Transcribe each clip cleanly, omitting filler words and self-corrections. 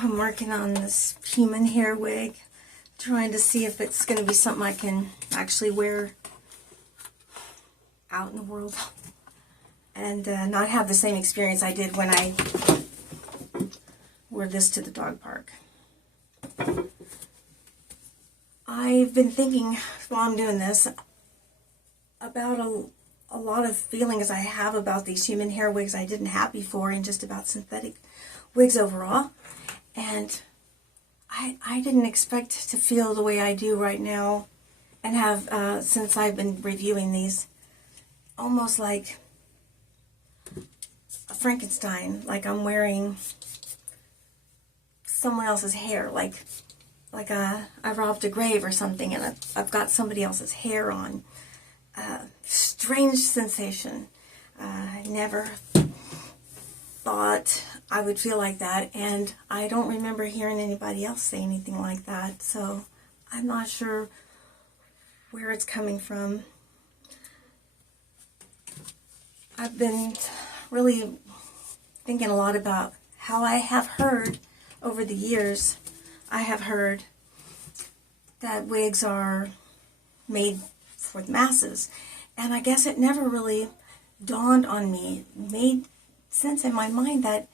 I'm working on this human hair wig, trying to see if it's going to be something I can actually wear out in the world and not have the same experience I did when I wore this to the dog park. I've been thinking while I'm doing this about a lot of feelings I have about these human hair wigs I didn't have before, and just about synthetic wigs overall. And I didn't expect to feel the way I do right now, and have since I've been reviewing these, almost like a Frankenstein, like I'm wearing someone else's hair, like I robbed a grave or something, and I've got somebody else's hair on. Strange sensation. I never thought I would feel like that, and I don't remember hearing anybody else say anything like that, so I'm not sure where it's coming from. I've been really thinking a lot about how I have heard over the years, I have heard that wigs are made for the masses, and I guess it never really dawned on me, made sense in my mind, that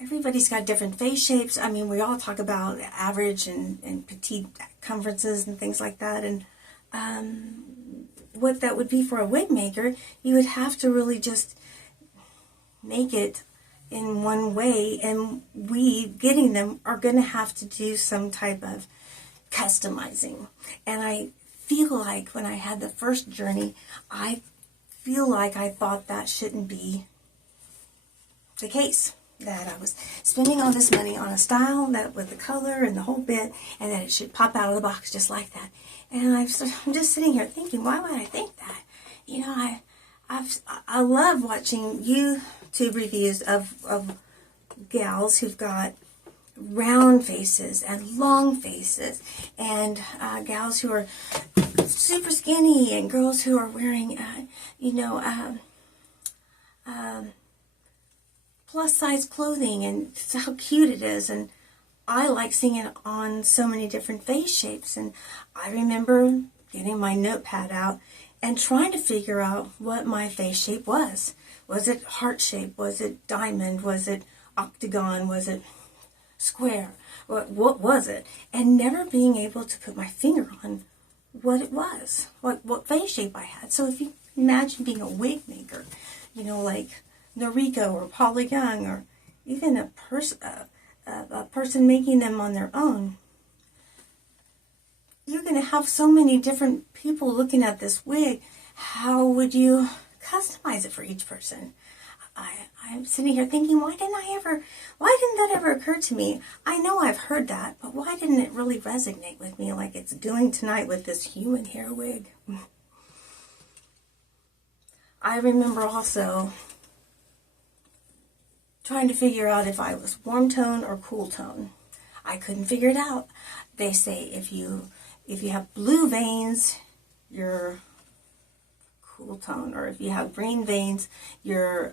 everybody's got different face shapes. I mean, we all talk about average and petite conferences and things like that, and what that would be for a wig maker, you would have to really just make it in one way, and we getting them are going to have to do some type of customizing. And I feel like when I had the first journey, I feel like I thought that shouldn't be the case, that I was spending all this money on a style that with the color and the whole bit, and that it should pop out of the box just like that. And I'm just sitting here thinking, why would I think that? You know, I love watching YouTube reviews of gals who've got round faces and long faces, and gals who are super skinny, and girls who are wearing, plus size clothing, and how cute it is. And I like seeing it on so many different face shapes. And I remember getting my notepad out and trying to figure out what my face shape was. Was it heart shape? Was it diamond? Was it octagon? Was it square? What was it? And never being able to put my finger on what it was, what face shape I had. So if you imagine being a wig maker, you know, like Noriko or Paula Young, or even a person making them on their own, you're going to have so many different people looking at this wig. How would you customize it for each person? I'm sitting here thinking, why didn't that ever occur to me? I know I've heard that, but why didn't it really resonate with me like it's doing tonight with this human hair wig? I remember also trying to figure out if I was warm tone or cool tone. I couldn't figure it out. They say if you have blue veins, you're cool tone, or if you have green veins, you're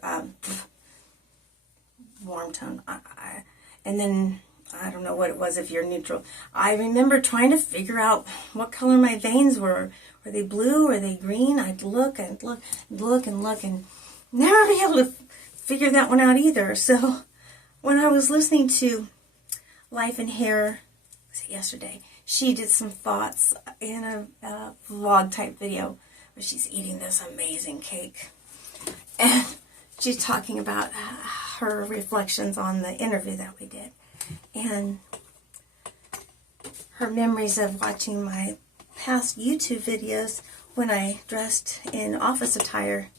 warm tone. And then I don't know what it was if you're neutral. I remember trying to figure out what color my veins were. Were they blue? Were they green? I'd look and look and look and look, and never be able to figure that one out either. So when I was listening to Life in Hair, was it yesterday, she did some thoughts in a vlog type video where she's eating this amazing cake, and she's talking about her reflections on the interview that we did, and her memories of watching my past YouTube videos when I dressed in office attire.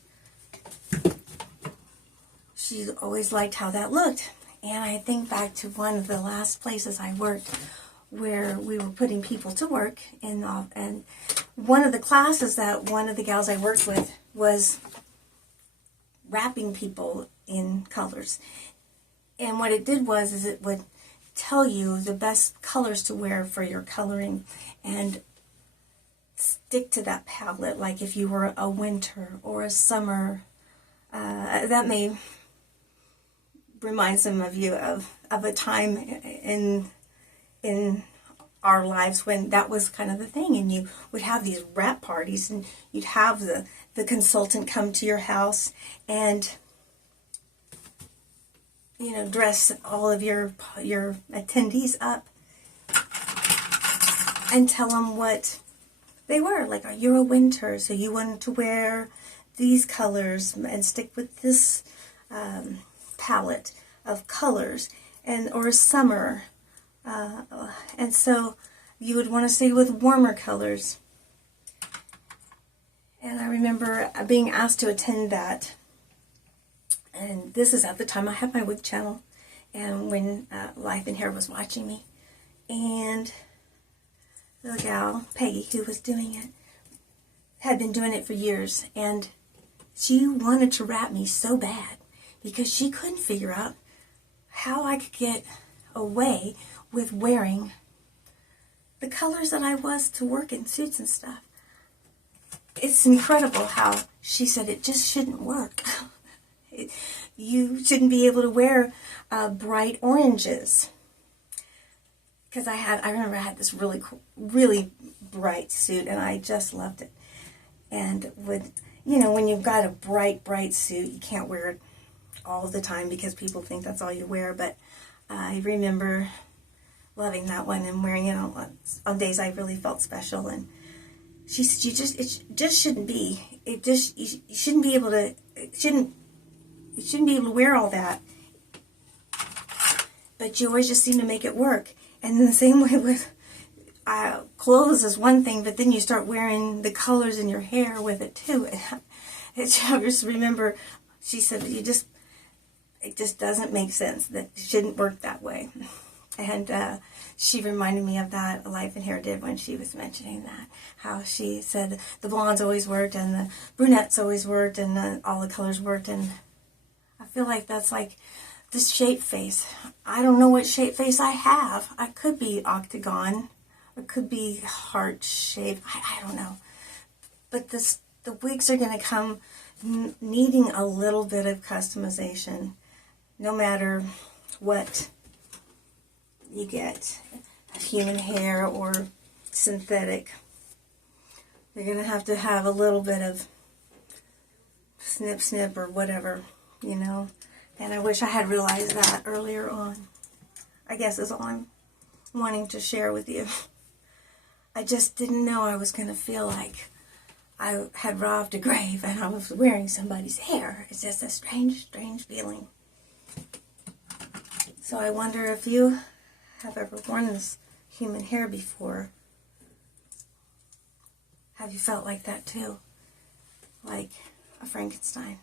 She always liked how that looked. And I think back to one of the last places I worked where we were putting people to work, and one of the classes that one of the gals I worked with was wrapping people in colors. And what it did was it would tell you the best colors to wear for your coloring and stick to that palette. Like if you were a winter or a summer, that may reminds some of you of a time in our lives when that was kind of the thing, and you would have these wrap parties, and you'd have the consultant come to your house and, you know, dress all of your attendees up and tell them what they were. Like, you're a winter, so you wanted to wear these colors and stick with this palette of colors, and or a summer, and so you would want to stay with warmer colors. And I remember being asked to attend that, and this is at the time I had my wig channel, and when Life and Hair was watching me, and the gal Peggy, who was doing it, had been doing it for years, and she wanted to wrap me so bad because she couldn't figure out how I could get away with wearing the colors that I was to work in suits and stuff. It's incredible how she said it just shouldn't work. You shouldn't be able to wear bright oranges. Because I remember I had this really cool, really bright suit, and I just loved it. And you know, when you've got a bright suit, you can't wear it all the time because people think that's all you wear. But I remember loving that one and wearing it on days I really felt special. And she said, it just shouldn't be. You shouldn't be able to. You shouldn't be able to wear all that. But you always just seem to make it work. And in the same way with clothes is one thing, but then you start wearing the colors in your hair with it too. I just remember she said, it just doesn't make sense. That it shouldn't work that way. And she reminded me of that Life and Hair did when she was mentioning that. How she said the blondes always worked and the brunettes always worked and all the colors worked. And I feel like that's like this shape face. I don't know what shape face I have. I could be octagon. It could be heart shape. I don't know. But the wigs are going to come needing a little bit of customization, no matter what you get, human hair or synthetic. You're going to have a little bit of snip or whatever, you know. And I wish I had realized that earlier on. I guess is all I'm wanting to share with you. I just didn't know I was going to feel like I had robbed a grave and I was wearing somebody's hair. It's just a strange feeling. So I wonder if you have ever worn this human hair before. Have you felt like that too? Like a Frankenstein?